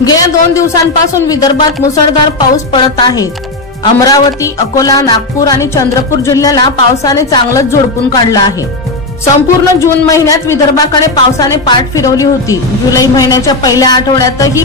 गेल्या 2 दिवसांपासून विदर्भात मुसळधार पाऊस पडत आहे। अमरावती, अकोला, नागपूर आणि चंद्रपूर जिल्ह्याला पावसाने चांगलंच झोडपून काढलं आहे। संपूर्ण जून महिन्यात विदर्भाकडे पावसाने पाठ फिरवली होती। जुलै महिन्याच्या पहिल्या आठवड्यातही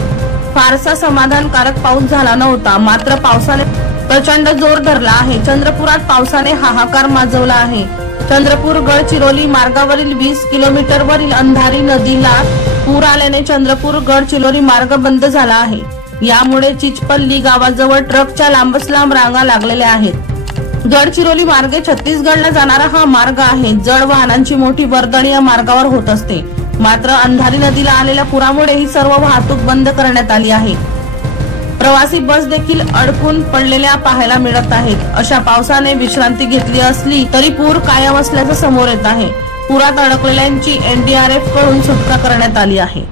फारसा समाधानकारक पाऊस झाला नव्हता, मात्र पावसाने प्रचंड जोर धरला आहे। चंद्रपुरात पावसाने हाहाकार माजवला आहे। चंद्रपूर गडचिरोली मार्गावरील 20 किलोमीटरवरील अंधारी नदीला पूर आल्याने चंद्रपूर गडचिरोली मार्ग बंद झाला आहे। यामुळे चिचपल्ली गावाजवळ ट्रकच्या लांबच लांब रांगा लागलेल्या आहेत। गडचिरोली मार्गे छत्तीसगडला जाणारा हा मार्ग आहे। जड वाहनांची मोठी वर्दळ या मार्गावर होत असते, मात्र अंधारी नदीला आलेल्या पुरामुळे ही सर्व वाहतूक बंद करण्यात आली आहे। प्रवासी बस देखील अडकून पडलेल्या पाहायला मिळत आहेत। अशा पावसाने विश्रांती घेतली असली तरी पूर कायम असल्याचं समोर येत आहे। पुरात अडकलेल्यांची NDRF कडून सुटका करण्यात आली आहे।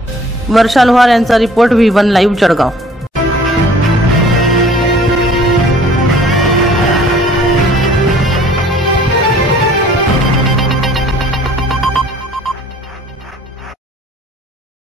वर्षा लोहार यांचा रिपोर्ट V1 लाईव्ह जळगाव।